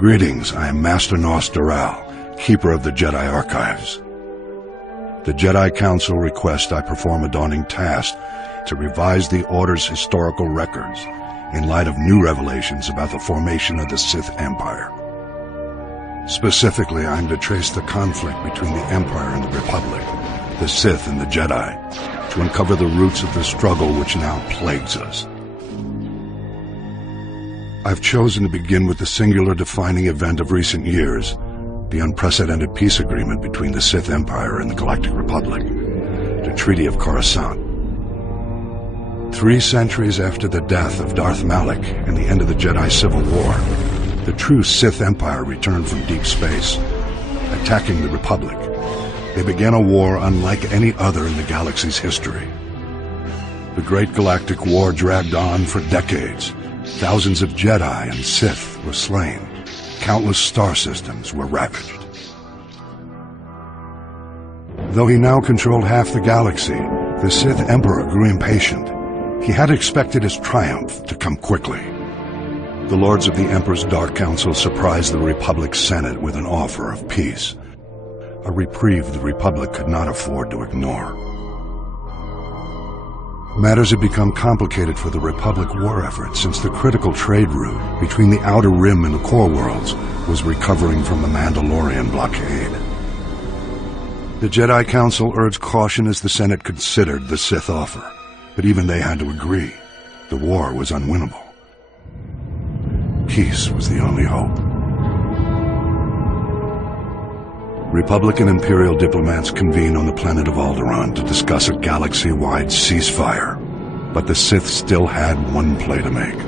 Greetings, I am Master Nost-Dюрал, Keeper of the Jedi Archives. The Jedi Council requests I perform a daunting task to revise the Order's historical records in light of new revelations about the formation of the Sith Empire. Specifically, I am to trace the conflict between the Empire and the Republic, the Sith and the Jedi, to uncover the roots of the struggle which now plagues us. I've chosen to begin with the singular defining event of recent years, the unprecedented peace agreement between the Sith Empire and the Galactic Republic, the Treaty of Coruscant. 3 centuries after the death of Darth Malak and the end of the Jedi Civil War, the true Sith Empire returned from deep space, attacking the Republic. They began a war unlike any other in the galaxy's history. The Great Galactic War dragged on for decades. Thousands of Jedi and Sith were slain. Countless star systems were ravaged. Though he now controlled half the galaxy, the Sith Emperor grew impatient. He had expected his triumph to come quickly. The Lords of the Emperor's Dark Council surprised the Republic's Senate with an offer of peace, a reprieve the Republic could not afford to ignore. Matters had become complicated for the Republic war effort since the critical trade route between the Outer Rim and the Core Worlds was recovering from the Mandalorian blockade. The Jedi Council urged caution as the Senate considered the Sith offer, but even they had to agree. The war was unwinnable. Peace was the only hope. Republican Imperial diplomats convened on the planet of Alderaan to discuss a galaxy-wide ceasefire, but the Sith still had one play to make.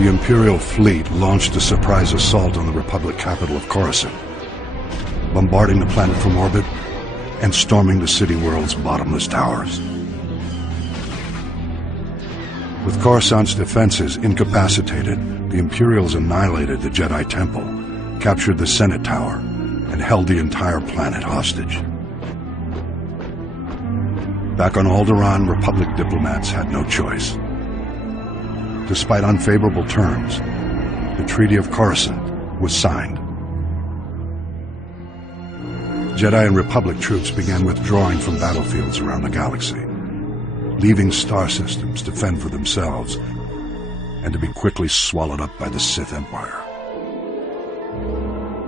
The Imperial fleet launched a surprise assault on the Republic capital of Coruscant, bombarding the planet from orbit and storming the city world's bottomless towers. With Coruscant's defenses incapacitated, the Imperials annihilated the Jedi Temple, captured the Senate Tower, and held the entire planet hostage. Back on Alderaan, Republic diplomats had no choice. Despite unfavorable terms, the Treaty of Coruscant was signed. Jedi and Republic troops began withdrawing from battlefields around the galaxy, leaving star systems to fend for themselves and to be quickly swallowed up by the Sith Empire.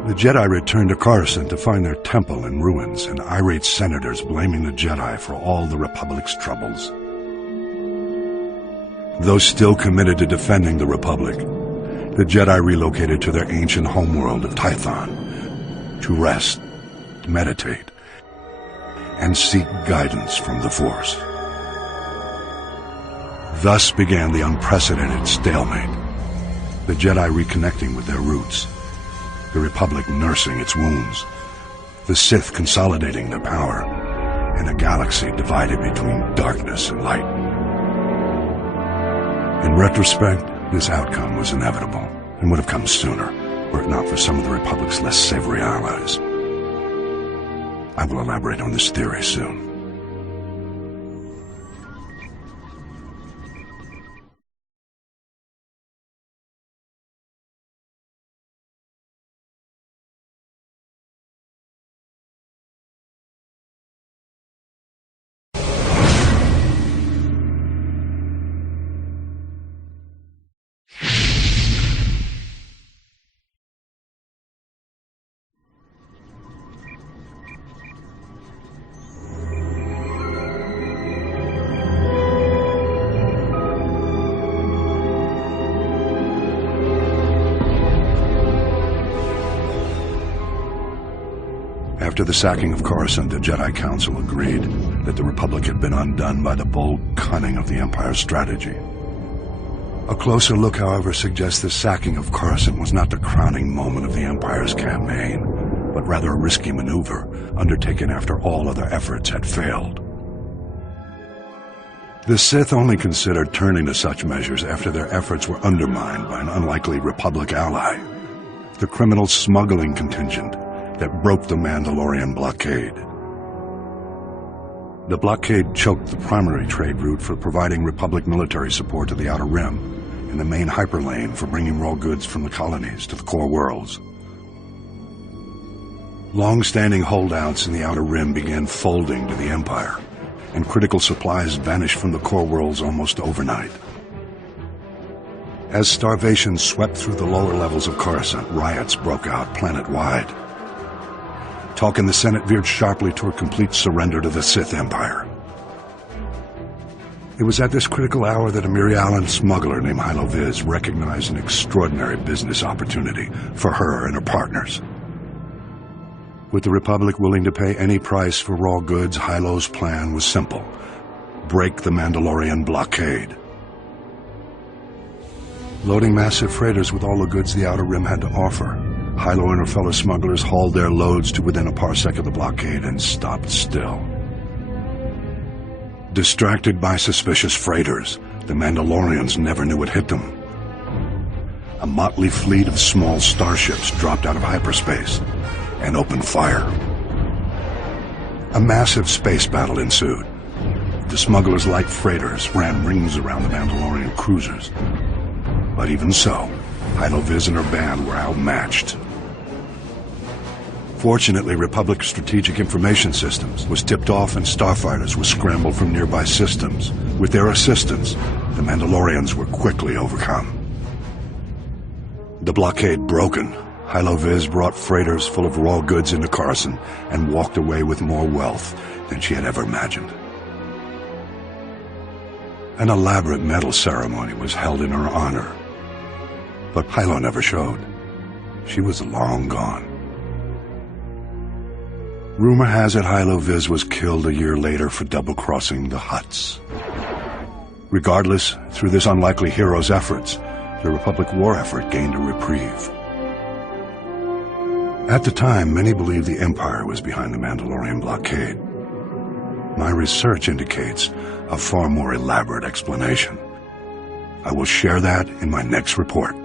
The Jedi returned to Coruscant to find their temple in ruins and irate senators blaming the Jedi for all the Republic's troubles. Though still committed to defending the Republic, the Jedi relocated to their ancient homeworld of Tython to rest, meditate, and seek guidance from the Force. Thus began the unprecedented stalemate, the Jedi reconnecting with their roots, the Republic nursing its wounds, the Sith consolidating their power, and a galaxy divided between darkness and light. In retrospect, this outcome was inevitable and would have come sooner, were it not for some of the Republic's less savory allies. I will elaborate on this theory soon. After the sacking of Coruscant, the Jedi Council agreed that the Republic had been undone by the bold cunning of the Empire's strategy. A closer look, however, suggests the sacking of Coruscant was not the crowning moment of the Empire's campaign, but rather a risky maneuver undertaken after all other efforts had failed. The Sith only considered turning to such measures after their efforts were undermined by an unlikely Republic ally, the criminal smuggling contingent that broke the Mandalorian blockade. The blockade choked the primary trade route for providing Republic military support to the Outer Rim and the main hyperlane for bringing raw goods from the colonies to the core worlds. Long-standing holdouts in the Outer Rim began folding to the Empire, and critical supplies vanished from the core worlds almost overnight. As starvation swept through the lower levels of Coruscant, riots broke out planet-wide. Talk in the Senate veered sharply toward complete surrender to the Sith Empire. It was at this critical hour that a Mirialan smuggler named Hylo Viz recognized an extraordinary business opportunity for her and her partners. With the Republic willing to pay any price for raw goods, Hylo's plan was simple: break the Mandalorian blockade. Loading massive freighters with all the goods the Outer Rim had to offer, Hylo and her fellow smugglers hauled their loads to within a parsec of the blockade and stopped still. Distracted by suspicious freighters, the Mandalorians never knew what hit them. A motley fleet of small starships dropped out of hyperspace and opened fire. A massive space battle ensued. The smugglers' light freighters ran rings around the Mandalorian cruisers. But even so, Hylo Viz and her band were outmatched. Fortunately, Republic Strategic Information Systems was tipped off and starfighters were scrambled from nearby systems. With their assistance, the Mandalorians were quickly overcome. The blockade broken, Hylo Viz brought freighters full of raw goods into Coruscant and walked away with more wealth than she had ever imagined. An elaborate medal ceremony was held in her honor, but Hylo never showed. She was long gone. Rumor has it Hylo Viz was killed a year later for double-crossing the Hutts. Regardless, through this unlikely hero's efforts, the Republic war effort gained a reprieve. At the time, many believed the Empire was behind the Mandalorian blockade. My research indicates a far more elaborate explanation. I will share that in my next report.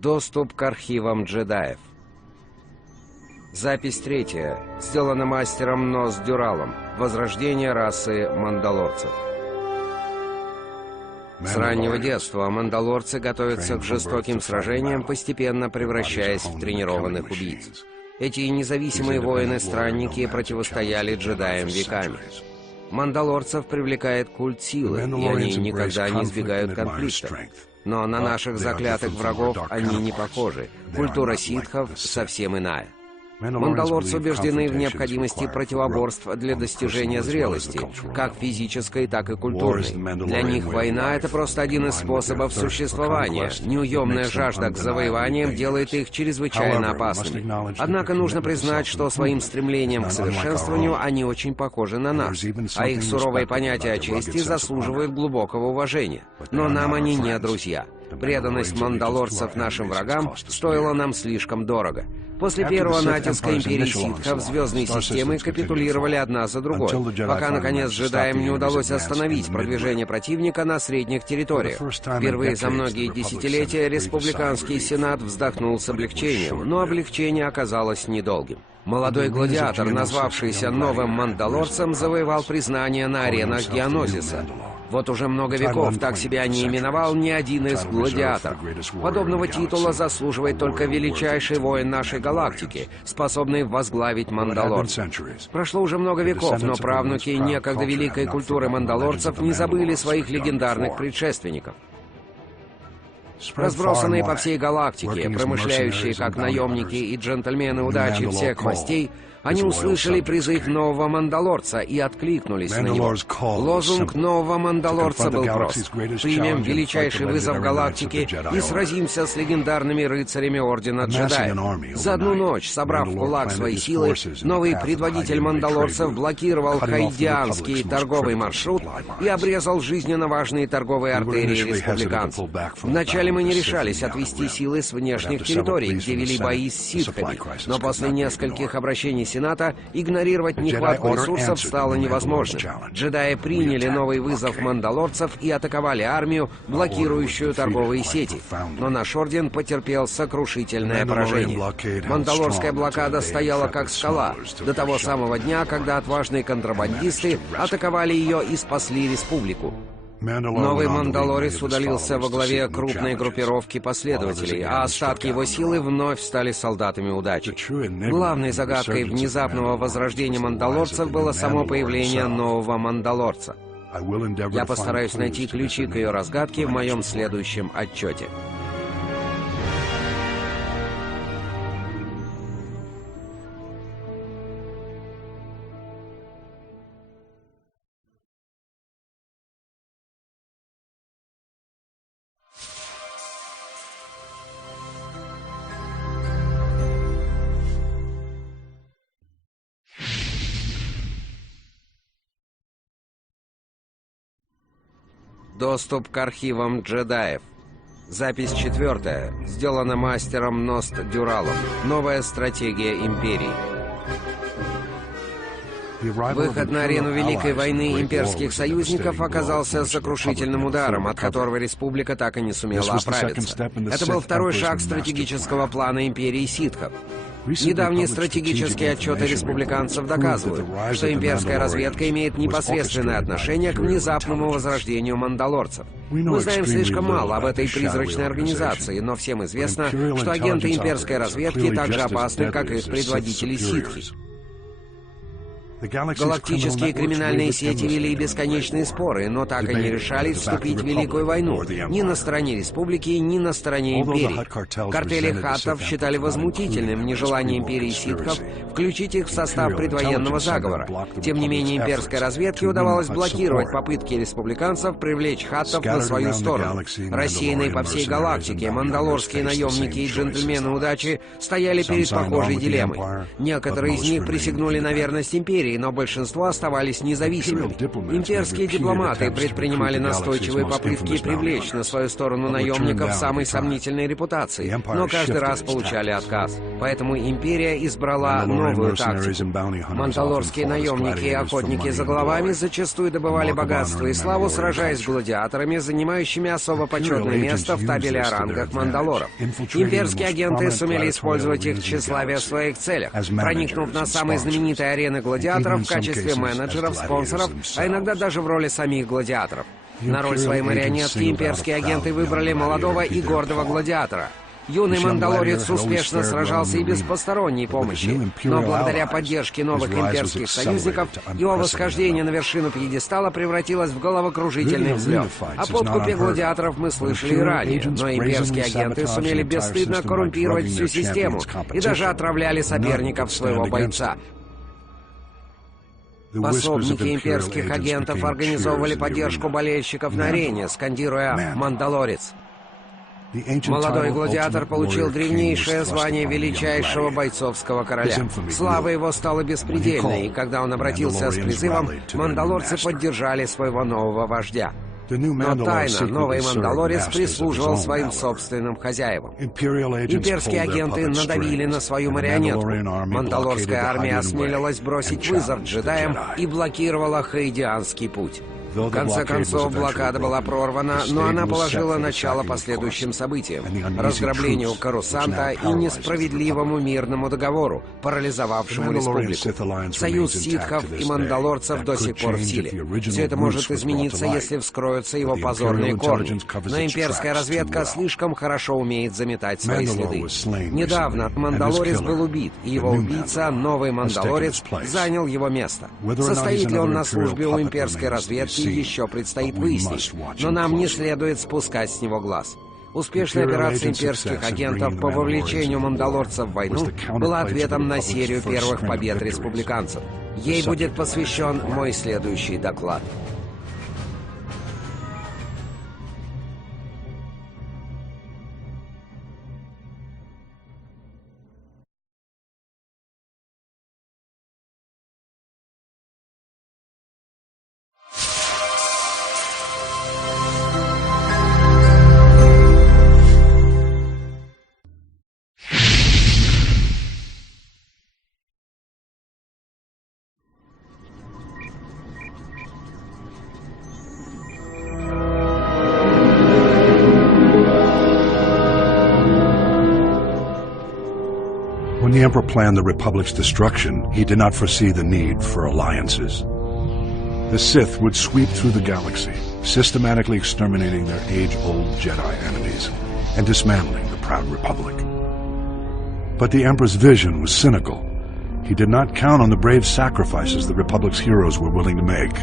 Доступ к архивам джедаев. Запись 3. Сделана мастером Ност-Дюралом. Возрождение расы мандалорцев. С раннего детства мандалорцы готовятся к жестоким сражениям, постепенно превращаясь в тренированных убийц. Эти независимые воины-странники противостояли джедаям веками. Мандалорцев привлекает культ силы, и они никогда не избегают конфликтов. Но на наших заклятых врагов они не похожи. Культура ситхов совсем иная. Мандалорцы убеждены в необходимости противоборств для достижения зрелости, как физической, так и культурной. Для них война — это просто один из способов существования. Неуемная жажда к завоеваниям делает их чрезвычайно опасными. Однако нужно признать, что своим стремлением к совершенствованию они очень похожи на нас, а их суровые понятия о чести заслуживают глубокого уважения. Но нам они не друзья. Преданность мандалорцев нашим врагам стоила нам слишком дорого. После первого натиска империи ситхов звездные системы капитулировали одна за другой, пока, наконец, джедаям не удалось остановить продвижение противника на средних территориях. Впервые за многие десятилетия республиканский сенат вздохнул с облегчением, но облегчение оказалось недолгим. Молодой гладиатор, назвавшийся новым мандалорцем, завоевал признание на аренах Геонозиса. Вот уже много веков так себя не именовал ни один из гладиаторов. Подобного титула заслуживает только величайший воин нашей галактики, способный возглавить мандалорцев. Прошло уже много веков, но правнуки некогда великой культуры мандалорцев не забыли своих легендарных предшественников. Разбросанные по всей галактике, промышляющие как наемники и джентльмены удачи всех мастей, Они услышали призыв нового мандалорца и откликнулись на него. Лозунг нового мандалорца был прост: «Примем величайший вызов галактики и сразимся с легендарными рыцарями Ордена Джедаев». За одну ночь, собрав в кулак свои силы, новый предводитель мандалорцев блокировал хайдианский торговый маршрут и обрезал жизненно важные торговые артерии республиканцев. Вначале мы не решались отвести силы с внешних территорий, где вели бои с ситхами, но после нескольких обращений Сената игнорировать нехватку ресурсов стало невозможно. Джедаи приняли новый вызов мандалорцев и атаковали армию, блокирующую торговые сети. Но наш орден потерпел сокрушительное поражение. Мандалорская блокада стояла как скала до того самого дня, когда отважные контрабандисты атаковали ее и спасли республику. Новый мандалорец удалился во главе крупной группировки последователей, а остатки его силы вновь стали солдатами удачи. Главной загадкой внезапного возрождения мандалорцев было само появление нового мандалорца. Я постараюсь найти ключи к ее разгадке в моем следующем отчете. Доступ к архивам джедаев. Запись 4. Сделана мастером Ност-Дюралом. Новая стратегия Империи. Выход на арену Великой войны имперских союзников оказался сокрушительным ударом, от которого республика так и не сумела оправиться. Это был второй шаг стратегического плана империи ситхов. Недавние стратегические отчеты республиканцев доказывают, что имперская разведка имеет непосредственное отношение к внезапному возрождению мандалорцев. Мы знаем слишком мало об этой призрачной организации, но всем известно, что агенты имперской разведки так же опасны, как их предводители ситхи. Галактические криминальные сети вели бесконечные споры, но так и не решались вступить в Великую войну ни на стороне республики, ни на стороне империи. Картели хаттов считали возмутительным нежелание империи ситхов включить их в состав предвоенного заговора. Тем не менее, имперской разведке удавалось блокировать попытки республиканцев привлечь хаттов на свою сторону. Рассеянные по всей галактике мандалорские наемники и джентльмены удачи стояли перед похожей дилеммой. Некоторые из них присягнули на верность империи, но большинство оставались независимыми. Имперские дипломаты предпринимали настойчивые попытки привлечь на свою сторону наемников самой сомнительной репутации, но каждый раз получали отказ. Поэтому империя избрала новую тактику. Мандалорские наемники и охотники за головами зачастую добывали богатство и славу, сражаясь с гладиаторами, занимающими особо почетное место в табеле о рангах мандалоров. Имперские агенты сумели использовать их тщеславие в своих целях, проникнув на самые знаменитые арены гладиаторов в качестве менеджеров, спонсоров, а иногда даже в роли самих гладиаторов. На роль своей марионетки имперские агенты выбрали молодого и гордого гладиатора. Юный мандалорец успешно сражался и без посторонней помощи, но благодаря поддержке новых имперских союзников его восхождение на вершину пьедестала превратилось в головокружительный взлет. О подкупе гладиаторов мы слышали и ранее, но имперские агенты сумели бесстыдно коррумпировать всю систему и даже отравляли соперников своего бойца. Пособники имперских агентов организовывали поддержку болельщиков на арене, скандируя «Мандалорец». Молодой гладиатор получил древнейшее звание величайшего бойцовского короля. Слава его стала беспредельной, и когда он обратился с призывом, мандалорцы поддержали своего нового вождя. Но тайно новый мандалорец прислуживал своим собственным хозяевам. Имперские агенты надавили на свою марионетку. Мандалорская армия осмелилась бросить вызов джедаям и блокировала хайдианский путь. В конце концов, блокада была прорвана, но она положила начало последующим событиям, разграблению Корусанта и несправедливому мирному договору, парализовавшему республику. Союз ситхов и мандалорцев до сих пор в силе. Все это может измениться, если вскроются его позорные корни. Но имперская разведка слишком хорошо умеет заметать свои следы. Недавно мандалорец был убит, и его убийца, новый мандалорец, занял его место. Состоит ли он на службе у имперской разведки, еще предстоит выяснить, но нам не следует спускать с него глаз. Успешная операция имперских агентов по вовлечению мандалорцев в войну была ответом на серию первых побед республиканцев. Ей будет посвящен мой следующий доклад. When the Emperor planned the Republic's destruction, he did not foresee the need for alliances. The Sith would sweep through the galaxy, systematically exterminating their age-old Jedi enemies and dismantling the proud Republic. But the Emperor's vision was cynical. He did not count on the brave sacrifices the Republic's heroes were willing to make.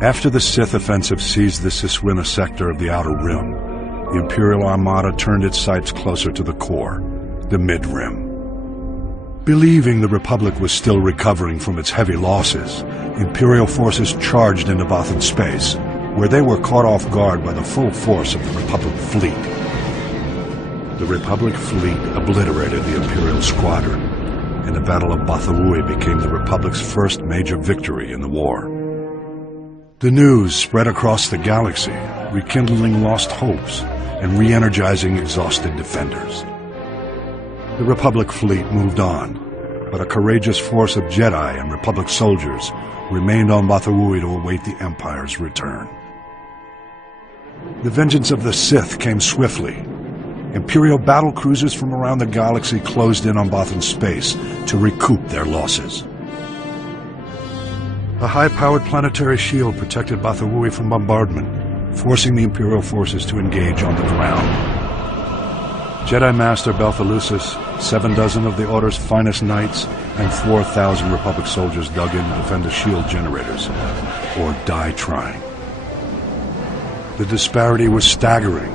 After the Sith offensive seized the Siswina sector of the Outer Rim, the Imperial Armada turned its sights closer to the core, the Mid-Rim. Believing the Republic was still recovering from its heavy losses, Imperial forces charged into Bothan space, where they were caught off guard by the full force of the Republic fleet. The Republic fleet obliterated the Imperial squadron, and the Battle of Bothawui became the Republic's first major victory in the war. The news spread across the galaxy, rekindling lost hopes and re-energizing exhausted defenders. The Republic fleet moved on, but a courageous force of Jedi and Republic soldiers remained on Bothawui to await the Empire's return. The vengeance of the Sith came swiftly. Imperial battle cruisers from around the galaxy closed in on Bothan space to recoup their losses. A high-powered planetary shield protected Bothawui from bombardment, forcing the Imperial forces to engage on the ground. Jedi Master Belthalusis, 7 dozen of the Order's finest knights, and 4,000 Republic soldiers dug in to defend the shield generators, or die trying. The disparity was staggering.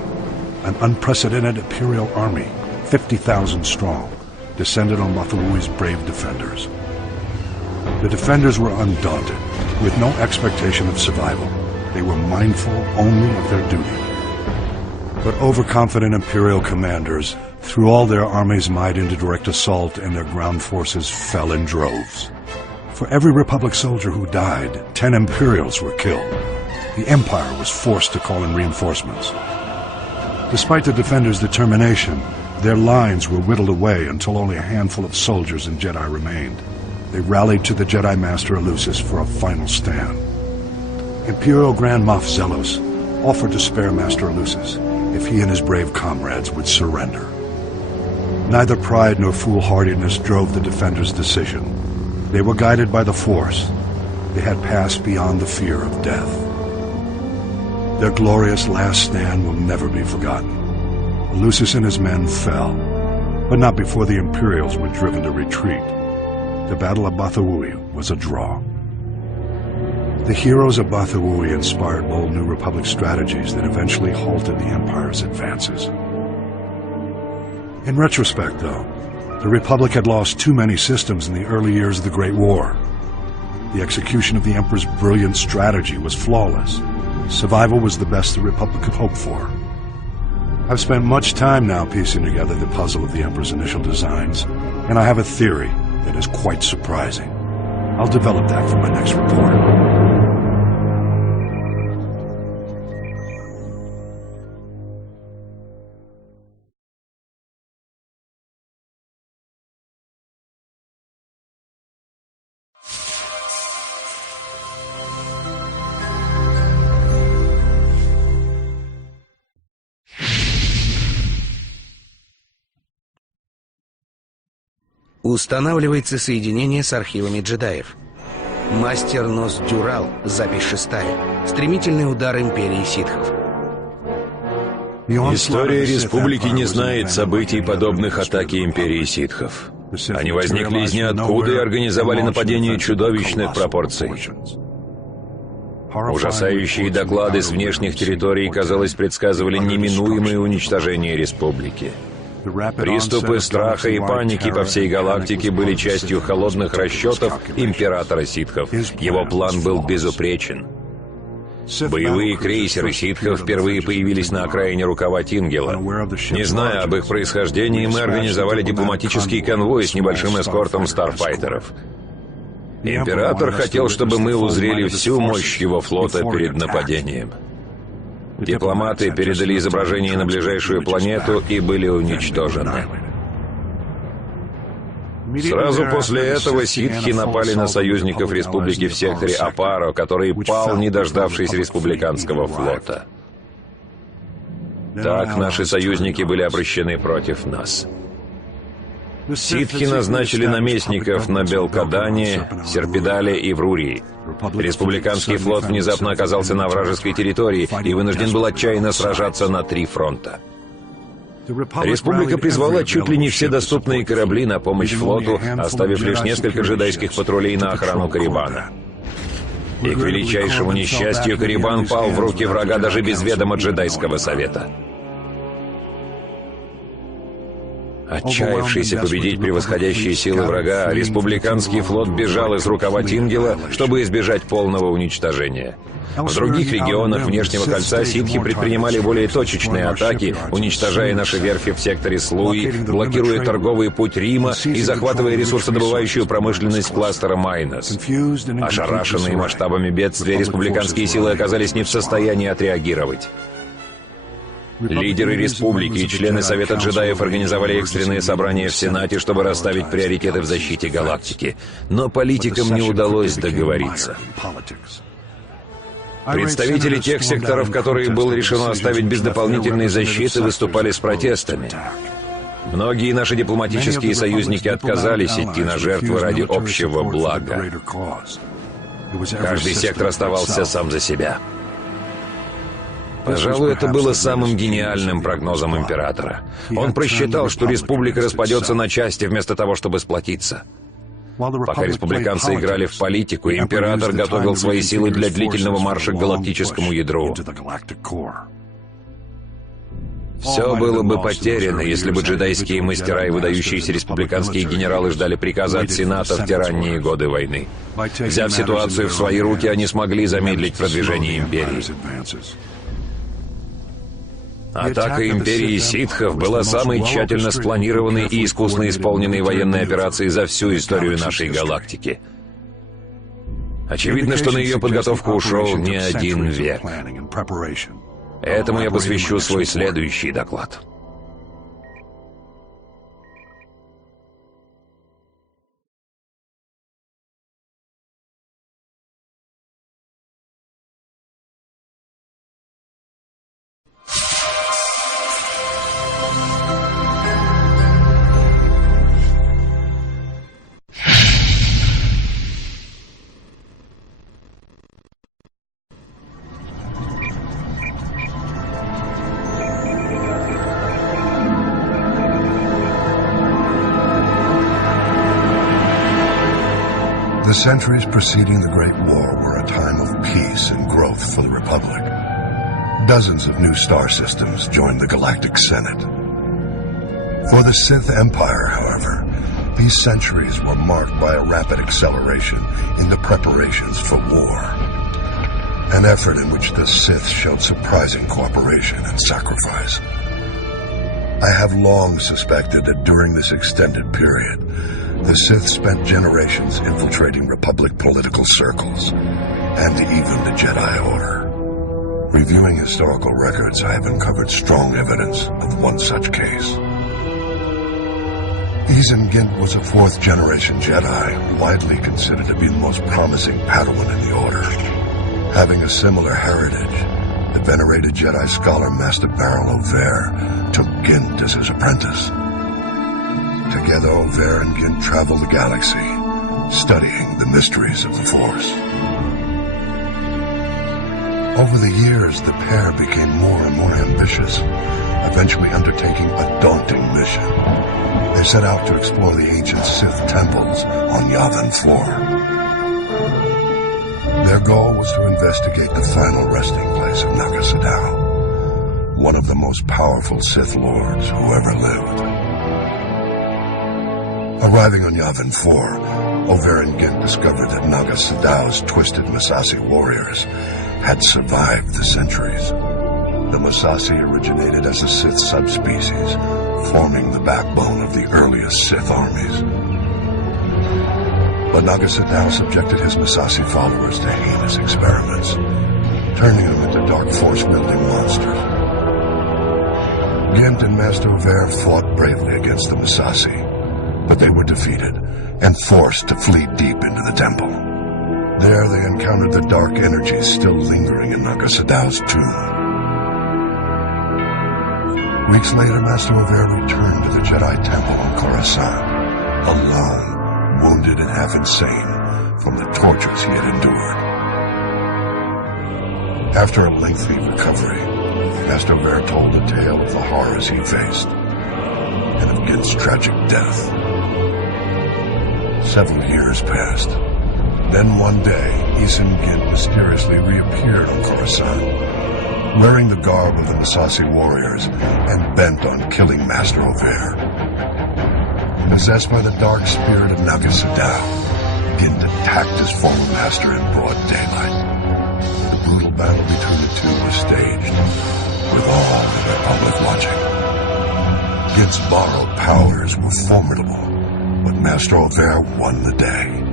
An unprecedented Imperial army, 50,000 strong, descended on Bothawui's brave defenders. The defenders were undaunted, with no expectation of survival. They were mindful only of their duty. But overconfident Imperial commanders threw all their army's might into direct assault, and their ground forces fell in droves. For every Republic soldier who died, 10 Imperials were killed. The Empire was forced to call in reinforcements. Despite the defenders' determination, their lines were whittled away until only a handful of soldiers and Jedi remained. They rallied to the Jedi Master Elusis for a final stand. Imperial Grand Moff Zelos offered to spare Master Elusis if he and his brave comrades would surrender. Neither pride nor foolhardiness drove the defenders' decision. They were guided by the Force. They had passed beyond the fear of death. Their glorious last stand will never be forgotten. Elusis and his men fell, but not before the Imperials were driven to retreat. The Battle of Bothawui was a draw. The heroes of Bothawui inspired bold New Republic strategies that eventually halted the Empire's advances. In retrospect, though, the Republic had lost too many systems in the early years of the Great War. The execution of the Emperor's brilliant strategy was flawless. Survival was the best the Republic could hope for. I've spent much time now piecing together the puzzle of the Emperor's initial designs, and I have a theory that is quite surprising. I'll develop that for my next report. Устанавливается соединение с архивами джедаев. Мастер Ност-Дюрал, запись 6. Стремительный удар Империи ситхов. История Республики не знает событий, подобных атаке Империи ситхов. Они возникли из ниоткуда и организовали нападение чудовищных пропорций. Ужасающие доклады с внешних территорий, казалось, предсказывали неминуемое уничтожение республики. Приступы страха и паники по всей галактике были частью холодных расчетов императора ситхов. Его план был безупречен. Боевые крейсеры ситхов впервые появились на окраине рукава Тингела. Не зная об их происхождении, мы организовали дипломатический конвой с небольшим эскортом старфайтеров. Император хотел, чтобы мы узрели всю мощь его флота перед нападением. Дипломаты передали изображение на ближайшую планету и были уничтожены. Сразу после этого ситхи напали на союзников республики в секторе Апаро, который пал, не дождавшись республиканского флота. Так наши союзники были обращены против нас. Ситхи назначили наместников на Белкадане, Серпидале и Врурии. Республиканский флот внезапно оказался на вражеской территории и вынужден был отчаянно сражаться на 3 фронта. Республика призвала чуть ли не все доступные корабли на помощь флоту, оставив лишь несколько джедайских патрулей на охрану Карибана. И к величайшему несчастью, Карибан пал в руки врага даже без ведома джедайского совета. Отчаявшийся победить превосходящие силы врага, республиканский флот бежал из рукава Тингела, чтобы избежать полного уничтожения. В других регионах внешнего кольца ситхи предпринимали более точечные атаки, уничтожая наши верфи в секторе Слуи, блокируя торговый путь Рима и захватывая ресурсодобывающую промышленность кластера Майнос. Ошарашенные масштабами бедствия, республиканские силы оказались не в состоянии отреагировать. Лидеры республики и члены Совета джедаев организовали экстренные собрания в Сенате, чтобы расставить приоритеты в защите галактики. Но политикам не удалось договориться. Представители тех секторов, которые было решено оставить без дополнительной защиты, выступали с протестами. Многие наши дипломатические союзники отказались идти на жертвы ради общего блага. Каждый сектор оставался сам за себя. Пожалуй, это было самым гениальным прогнозом императора. Он просчитал, что республика распадется на части вместо того, чтобы сплотиться. Пока республиканцы играли в политику, император готовил свои силы для длительного марша к галактическому ядру. Все было бы потеряно, если бы джедайские мастера и выдающиеся республиканские генералы ждали приказа от Сената в те ранние годы войны. Взяв ситуацию в свои руки, они смогли замедлить продвижение империи. Атака империи ситхов была самой тщательно спланированной и искусно исполненной военной операцией за всю историю нашей галактики. Очевидно, что на ее подготовку ушел не 1 век. Этому я посвящу свой следующий доклад. The centuries preceding the Great War were a time of peace and growth for the Republic. Dozens of new star systems joined the Galactic Senate. For the Sith Empire, however, these centuries were marked by a rapid acceleration in the preparations for war. An effort in which the Sith showed surprising cooperation and sacrifice. I have long suspected that during this extended period, the Sith spent generations infiltrating Republic political circles, and even the Jedi Order. Reviewing historical records, I have uncovered strong evidence of one such case. Izen Gint was a 4th-generation Jedi, widely considered to be the most promising Padawan in the Order. Having a similar heritage, the venerated Jedi scholar Master Baral Over took Gint as his apprentice. Together, Over and Gint traveled the galaxy, studying the mysteries of the Force. Over the years, the pair became more and more ambitious, eventually undertaking a daunting mission. They set out to explore the ancient Sith temples on Yavin 4. Their goal was to investigate the final resting place of Naga Sadow, one of the most powerful Sith Lords who ever lived. Arriving on Yavin 4, Over and Gint discovered that Naga Sadow's twisted Massassi warriors had survived the centuries. The Massassi originated as a Sith subspecies, forming the backbone of the earliest Sith armies. But Naga Sadow subjected his Massassi followers to heinous experiments, turning them into dark force-wielding monsters. Gint and Master Over fought bravely against the Massassi, but they were defeated and forced to flee deep into the temple. There they encountered the dark energies still lingering in Naga Sadow's tomb. Weeks later, Master Over returned to the Jedi Temple on Coruscant, alone, wounded and half insane from the tortures he had endured. After a lengthy recovery, Master Over told the tale of the horrors he faced and of Gint's tragic death. Several years passed. Then one day, Isin Gint mysteriously reappeared on Coruscant, wearing the garb of the Massassi warriors and bent on killing Master Over. Possessed by the dark spirit of Naga Sadow, Gint attacked his former master in broad daylight. The brutal battle between the two was staged, with all the Republic watching. Gint's borrowed powers were formidable, but Master Over won the day.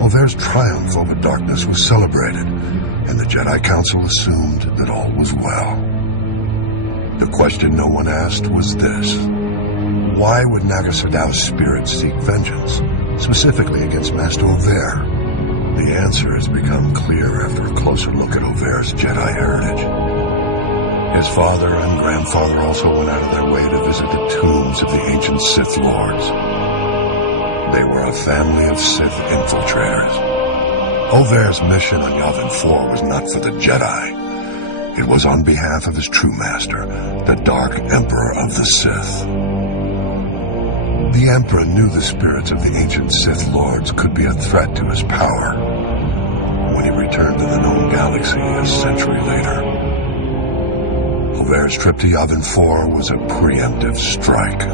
Over's triumph over darkness was celebrated, and the Jedi Council assumed that all was well. The question no one asked was this: why would Naga Sadow's spirit seek vengeance, specifically against Master Over? The answer has become clear after a closer look at Over's Jedi heritage. His father and grandfather also went out of their way to visit the tombs of the ancient Sith Lords. They were a family of Sith infiltrators. Over's mission on Yavin 4 was not for the Jedi. It was on behalf of his true master, the Dark Emperor of the Sith. The Emperor knew the spirits of the ancient Sith Lords could be a threat to his power. When he returned to the known galaxy a century later, Over's trip to Yavin 4 was a preemptive strike.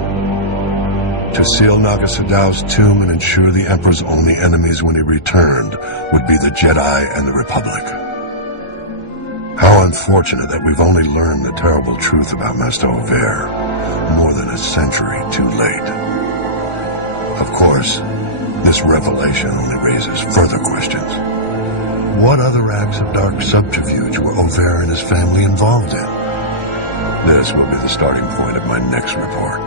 To seal Naga Sadow's tomb and ensure the Emperor's only enemies when he returned would be the Jedi and the Republic. How unfortunate that we've only learned the terrible truth about Master Over more than a century too late. Of course, this revelation only raises further questions. What other acts of dark subterfuge were Over and his family involved in? This will be the starting point of my next report.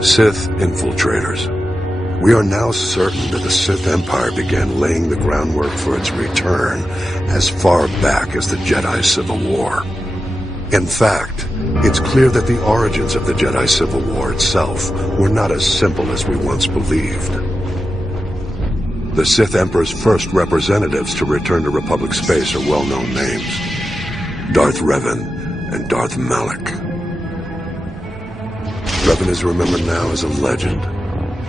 Sith infiltrators. We are now certain that the Sith Empire began laying the groundwork for its return as far back as the Jedi Civil War. In fact, it's clear that the origins of the Jedi Civil War itself were not as simple as we once believed. The Sith Emperor's first representatives to return to Republic space are well-known names: Darth Revan and Darth Malak. Revan is remembered now as a legend,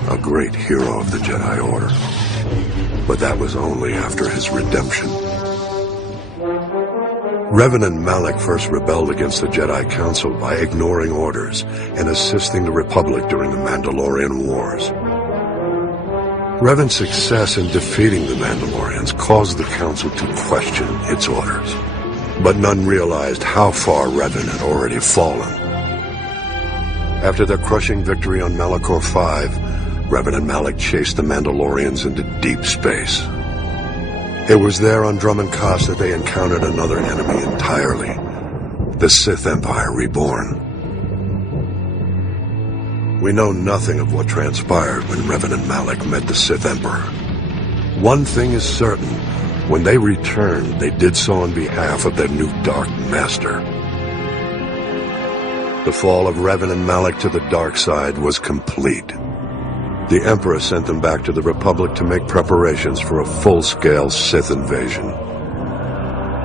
a great hero of the Jedi Order. But that was only after his redemption. Revan and Malak first rebelled against the Jedi Council by ignoring orders and assisting the Republic during the Mandalorian Wars. Revan's success in defeating the Mandalorians caused the Council to question its orders. But none realized how far Revan had already fallen. After their crushing victory on Malachor V, Revan and Malak chased the Mandalorians into deep space. It was there on Drummond Kos that they encountered another enemy entirely. The Sith Empire reborn. We know nothing of what transpired when Revan and Malak met the Sith Emperor. One thing is certain. When they returned, they did so on behalf of their new Dark Master. The fall of Revan and Malak to the dark side was complete. The Emperor sent them back to the Republic to make preparations for a full-scale Sith invasion.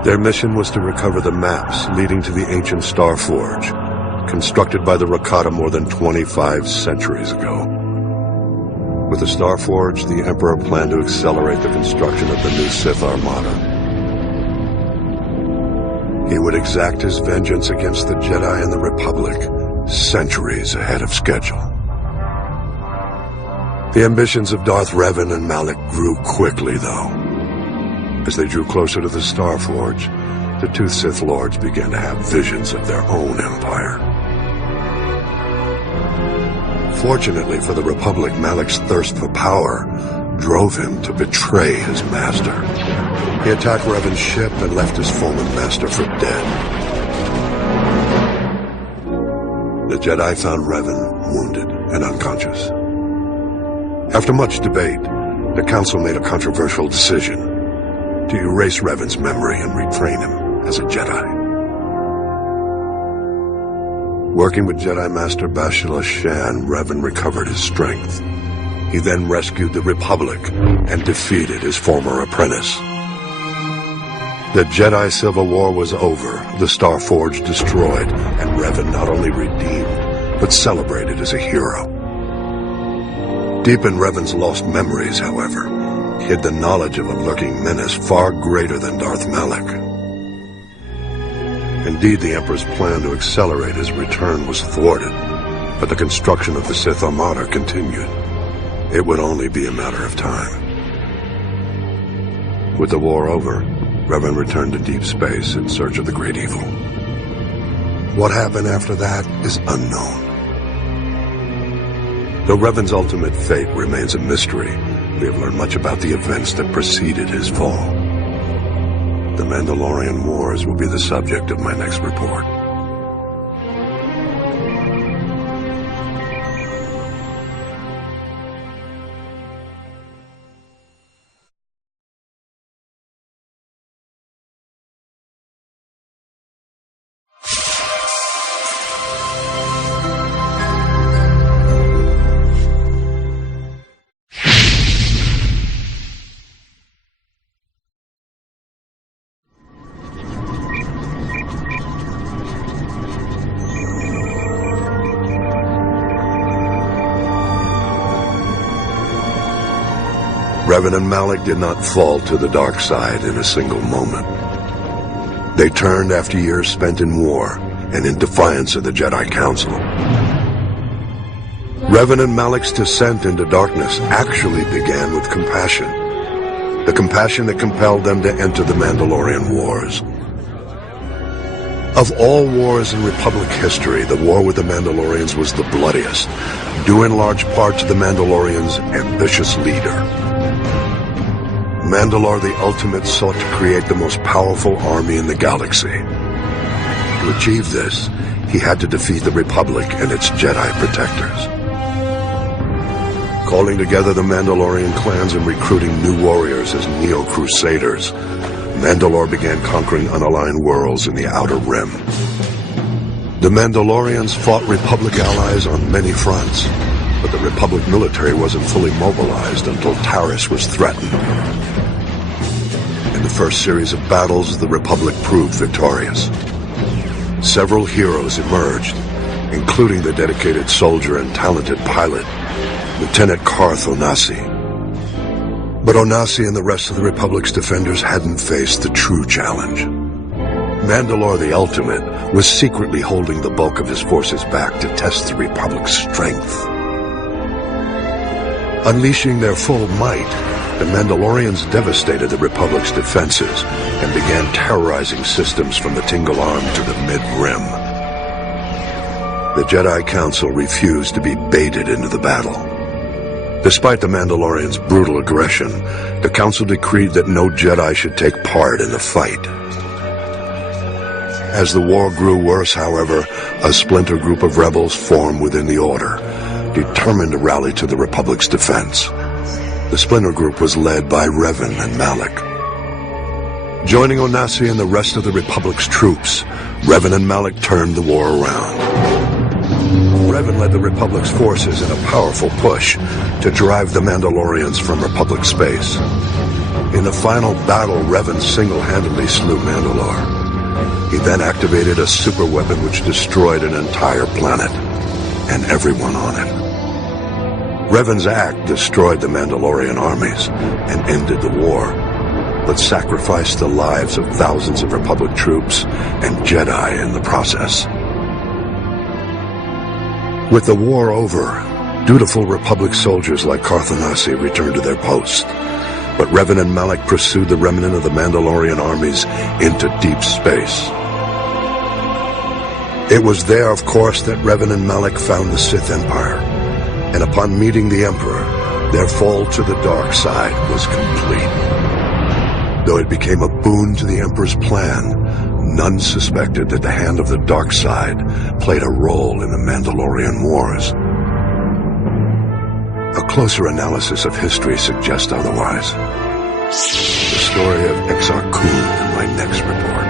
Their mission was to recover the maps leading to the ancient Star Forge, constructed by the Rakata more than 25 centuries ago. With the Star Forge, the Emperor planned to accelerate the construction of the new Sith Armada. He would exact his vengeance against the Jedi and the Republic centuries ahead of schedule. The ambitions of Darth Revan and Malak grew quickly, though. As they drew closer to the Star Forge, the two Sith Lords began to have visions of their own empire. Fortunately for the Republic, Malak's thirst for power drove him to betray his master. He attacked Revan's ship and left his fallen master for dead. The Jedi found Revan wounded and unconscious. After much debate, the Council made a controversial decision to erase Revan's memory and retrain him as a Jedi. Working with Jedi Master Bastila Shan, Revan recovered his strength. He then rescued the Republic and defeated his former apprentice. The Jedi Civil War was over, the Star Forge destroyed, and Revan not only redeemed, but celebrated as a hero. Deep in Revan's lost memories, however, hid the knowledge of a lurking menace far greater than Darth Malak. Indeed, the Emperor's plan to accelerate his return was thwarted, but the construction of the Sith Armada continued. It would only be a matter of time. With the war over, Revan returned to deep space in search of the great evil. What happened after that is unknown. Though Revan's ultimate fate remains a mystery, we have learned much about the events that preceded his fall. The Mandalorian Wars will be the subject of my next report. Revan and Malak did not fall to the dark side in a single moment. They turned after years spent in war and in defiance of the Jedi Council. Revan and Malak's descent into darkness actually began with compassion. The compassion that compelled them to enter the Mandalorian Wars. Of all wars in Republic history, the war with the Mandalorians was the bloodiest, due in large part to the Mandalorians' ambitious leader. Mandalore the Ultimate sought to create the most powerful army in the galaxy. To achieve this, he had to defeat the Republic and its Jedi protectors. Calling together the Mandalorian clans and recruiting new warriors as Neo-Crusaders, Mandalore began conquering unaligned worlds in the Outer Rim. The Mandalorians fought Republic allies on many fronts, but the Republic military wasn't fully mobilized until Taris was threatened. In the first series of battles, the Republic proved victorious. Several heroes emerged, including the dedicated soldier and talented pilot, Lieutenant Karth Onasi. But Onasi and the rest of the Republic's defenders hadn't faced the true challenge. Mandalore the Ultimate was secretly holding the bulk of his forces back to test the Republic's strength. Unleashing their full might, the Mandalorians devastated the Republic's defenses and began terrorizing systems from the Tingle Arm to the Mid-Rim. The Jedi Council refused to be baited into the battle. Despite the Mandalorians' brutal aggression, the Council decreed that no Jedi should take part in the fight. As the war grew worse, however, a splinter group of rebels formed within the Order, determined to rally to the Republic's defense. The splinter group was led by Revan and Malak. Joining Onasi and the rest of the Republic's troops, Revan and Malak turned the war around. Revan led the Republic's forces in a powerful push to drive the Mandalorians from Republic space. In the final battle, Revan single-handedly slew Mandalore. He then activated a super weapon which destroyed an entire planet, and everyone on it. Revan's act destroyed the Mandalorian armies and ended the war, but sacrificed the lives of thousands of Republic troops and Jedi in the process. With the war over, dutiful Republic soldiers like Carthanasi returned to their posts, but Revan and Malak pursued the remnant of the Mandalorian armies into deep space. It was there, of course, that Revan and Malak found the Sith Empire, and upon meeting the Emperor, their fall to the dark side was complete. Though it became a boon to the Emperor's plan, none suspected that the hand of the dark side played a role in the Mandalorian Wars. A closer analysis of history suggests otherwise. The story of Exar Kun in my next report.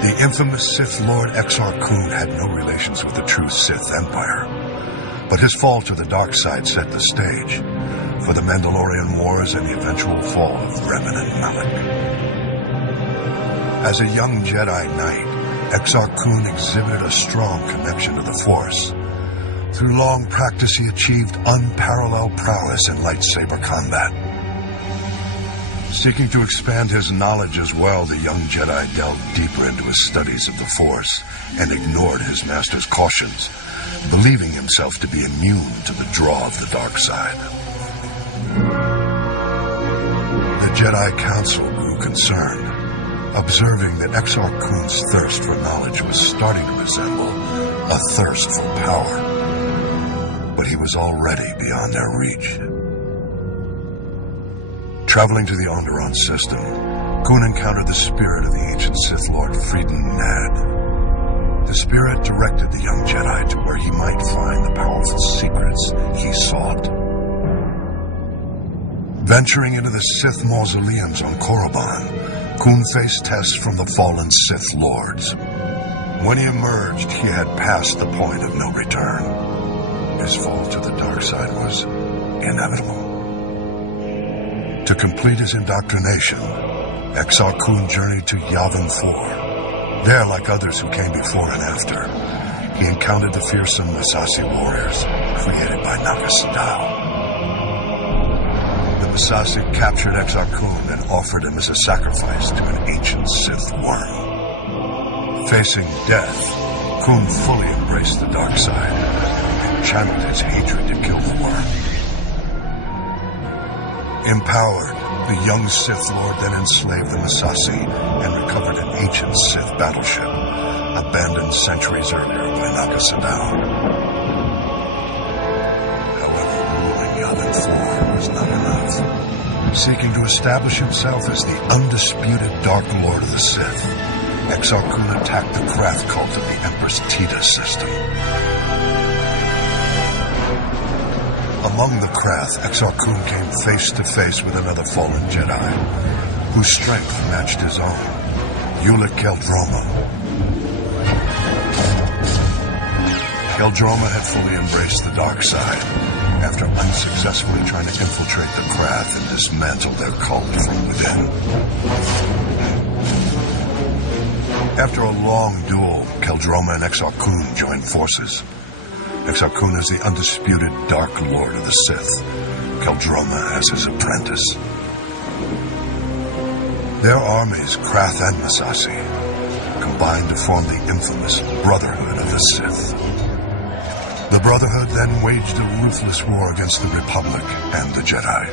The infamous Sith Lord Exar Kun had no relations with the true Sith Empire, but his fall to the dark side set the stage for the Mandalorian Wars and the eventual fall of Revan and Malak. As a young Jedi Knight, Exar Kun exhibited a strong connection to the Force. Through long practice, he achieved unparalleled prowess in lightsaber combat. Seeking to expand his knowledge as well, the young Jedi delved deeper into his studies of the Force and ignored his master's cautions, believing himself to be immune to the draw of the dark side. The Jedi Council grew concerned, observing that Exar Kun's thirst for knowledge was starting to resemble a thirst for power. But he was already beyond their reach. Traveling to the Onderon system, Kun encountered the spirit of the ancient Sith Lord Frieden Nad. The spirit directed the young Jedi to where he might find the powerful secrets he sought. Venturing into the Sith mausoleums on Korriban, Kun faced tests from the fallen Sith Lords. When he emerged, he had passed the point of no return. His fall to the dark side was inevitable. To complete his indoctrination, Exar Kun journeyed to Yavin 4. There, like others who came before and after, he encountered the fearsome Massassi warriors created by Naga Sadow. The Massassi captured Exar Kun and offered him as a sacrifice to an ancient Sith worm. Facing death, Kun fully embraced the dark side and channeled his hatred to kill the worm. Empowered, the young Sith Lord then enslaved the Massassi and recovered an ancient Sith battleship, abandoned centuries earlier by Naga Sadow. However, ruling Yavin 4 was not enough. Seeking to establish himself as the undisputed Dark Lord of the Sith, Exar Kun attacked the Krath cult of the Empress Tita system. Among the Krath, Exar Kun came face to face with another fallen Jedi, whose strength matched his own, Ulic Qel-Dromo. Keldroma had fully embraced the dark side after unsuccessfully trying to infiltrate the Krath and dismantle their cult from within. After a long duel, Keldroma and Exar Kun joined forces. Exar Kun is the undisputed Dark Lord of the Sith, Keldroma as his apprentice. Their armies, Krath and Massassi, combined to form the infamous Brotherhood of the Sith. The Brotherhood then waged a ruthless war against the Republic and the Jedi.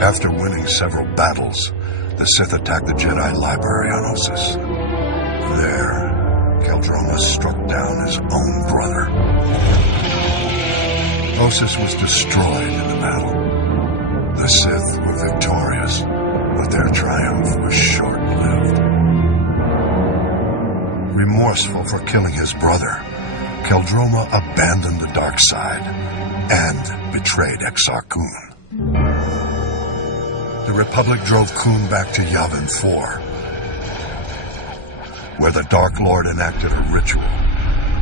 After winning several battles, the Sith attacked the Jedi library on Ossus. There, Keldroma struck down his own brother. Ossus was destroyed in the battle. The Sith were victorious, but their triumph was short-lived. Remorseful for killing his brother, Keldroma abandoned the dark side and betrayed Exar Kun. The Republic drove Kun back to Yavin 4, where the Dark Lord enacted a ritual,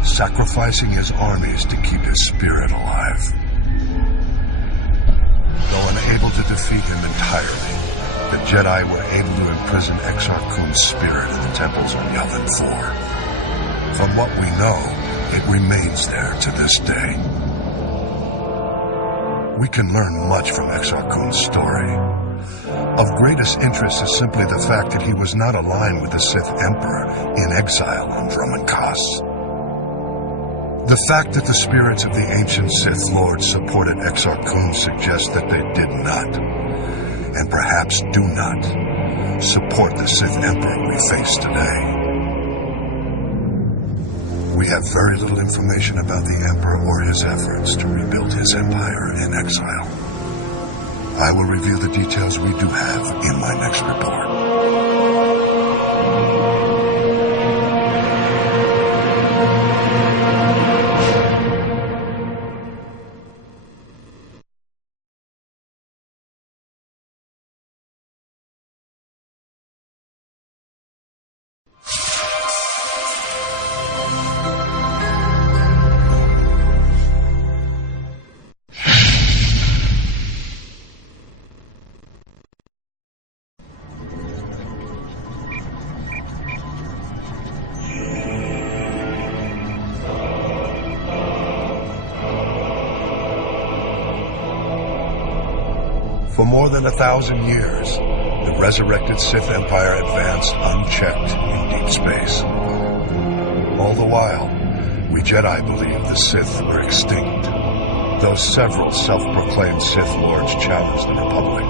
sacrificing his armies to keep his spirit alive. Though unable to defeat him entirely, the Jedi were able to imprison Exar Kun's spirit in the temples on Yavin 4. From what we know, it remains there to this day. We can learn much from Exar Kun's story. Of greatest interest is simply the fact that he was not aligned with the Sith Emperor in exile on Drummun Kos. The fact that the spirits of the ancient Sith Lords supported Exar Kun suggests that they did not, and perhaps do not, support the Sith Emperor we face today. We have very little information about the Emperor or his efforts to rebuild his empire in exile. I will reveal the details we do have in my next report. For more than 1,000 years, the resurrected Sith Empire advanced unchecked in deep space. All the while, we Jedi believed the Sith were extinct. Though several self-proclaimed Sith Lords challenged the Republic,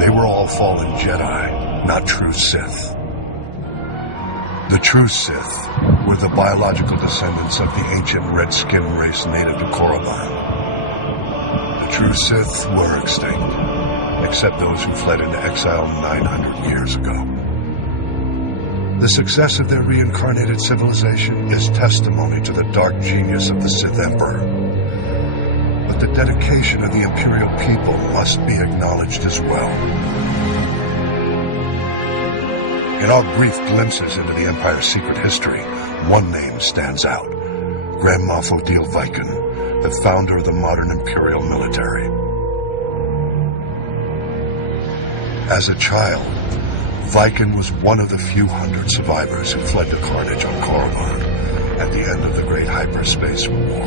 they were all fallen Jedi, not true Sith. The true Sith were the biological descendants of the ancient red-skinned race native to Korriban. The true Sith were extinct, except those who fled into exile 900 years ago. The success of their reincarnated civilization is testimony to the dark genius of the Sith Emperor. But the dedication of the Imperial people must be acknowledged as well. In our brief glimpses into the Empire's secret history, one name stands out: Grand Moff Odile Viken, the founder of the modern Imperial military. As a child, Viken was one of the few hundred survivors who fled the carnage on Korriban at the end of the Great Hyperspace War.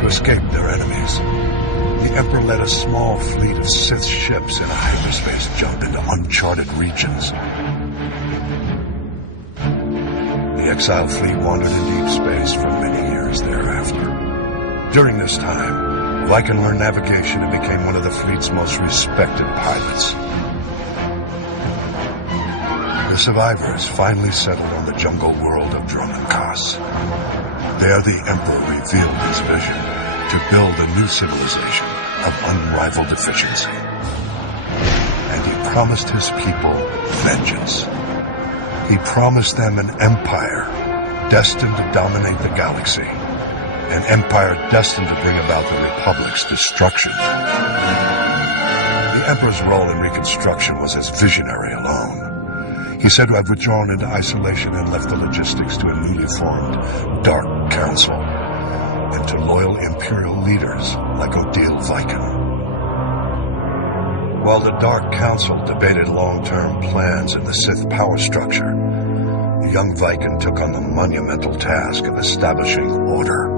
To escape their enemies, the Emperor led a small fleet of Sith ships in a hyperspace jump into uncharted regions. The exiled fleet wandered in deep space for many years thereafter. During this time, Viken learned navigation and became one of the fleet's most respected pilots. The survivors finally settled on the jungle world of Drummun Kos. There the Emperor revealed his vision to build a new civilization of unrivaled efficiency. And he promised his people vengeance. He promised them an empire destined to dominate the galaxy, an empire destined to bring about the Republic's destruction. The Emperor's role in Reconstruction was as visionary alone. He's said to have withdrawn into isolation and left the logistics to a newly formed Dark Council and to loyal Imperial leaders like Odile Viken. While the Dark Council debated long-term plans in the Sith power structure, the young Viken took on the monumental task of establishing order.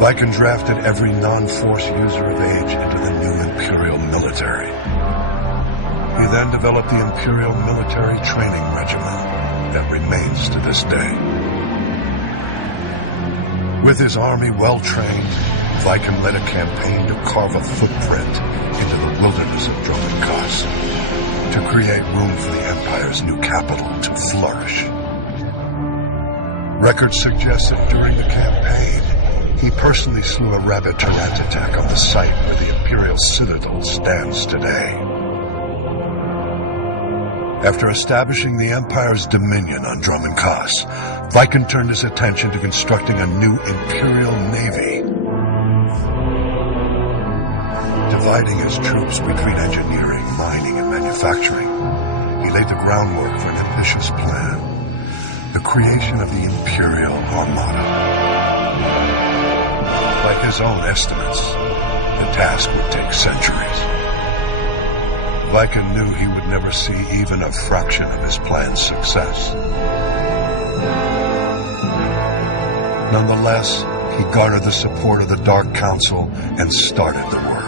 Viken drafted every non-Force user of age into the new Imperial military. He then developed the Imperial Military Training Regimen that remains to this day. With his army well-trained, Viken led a campaign to carve a footprint into the wilderness of Dromund Kaas, to create room for the Empire's new capital to flourish. Records suggest that during the campaign, he personally slew a rabid Tyrant on the site where the Imperial Citadel stands today. After establishing the Empire's dominion on Dromund Kaas, Viken turned his attention to constructing a new Imperial Navy. Dividing his troops between engineering, mining, and manufacturing, he laid the groundwork for an ambitious plan, the creation of the Imperial Armada. By his own estimates, the task would take centuries. Viken knew he would never see even a fraction of his plan's success. Nonetheless, he garnered the support of the Dark Council and started the work.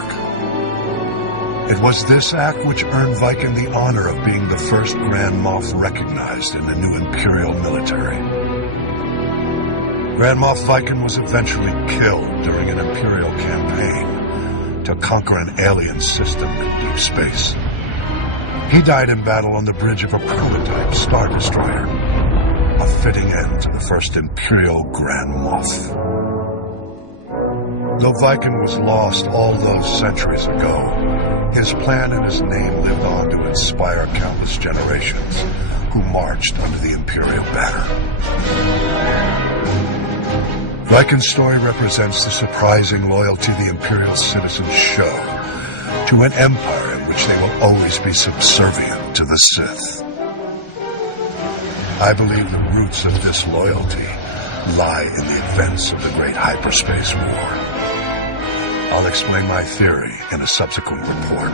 It was this act which earned Viken the honor of being the first Grand Moff recognized in the new Imperial military. Grand Moff Viken was eventually killed during an Imperial campaign to conquer an alien system in deep space. He died in battle on the bridge of a prototype Star Destroyer, a fitting end to the first Imperial Grand Moff. Though Viken was lost all those centuries ago, his plan and his name lived on to inspire countless generations who marched under the Imperial banner. Viken's story represents the surprising loyalty the Imperial citizens show to an empire in which they will always be subservient to the Sith. I believe the roots of this loyalty lie in the events of the Great Hyperspace War. I'll explain my theory in a subsequent report.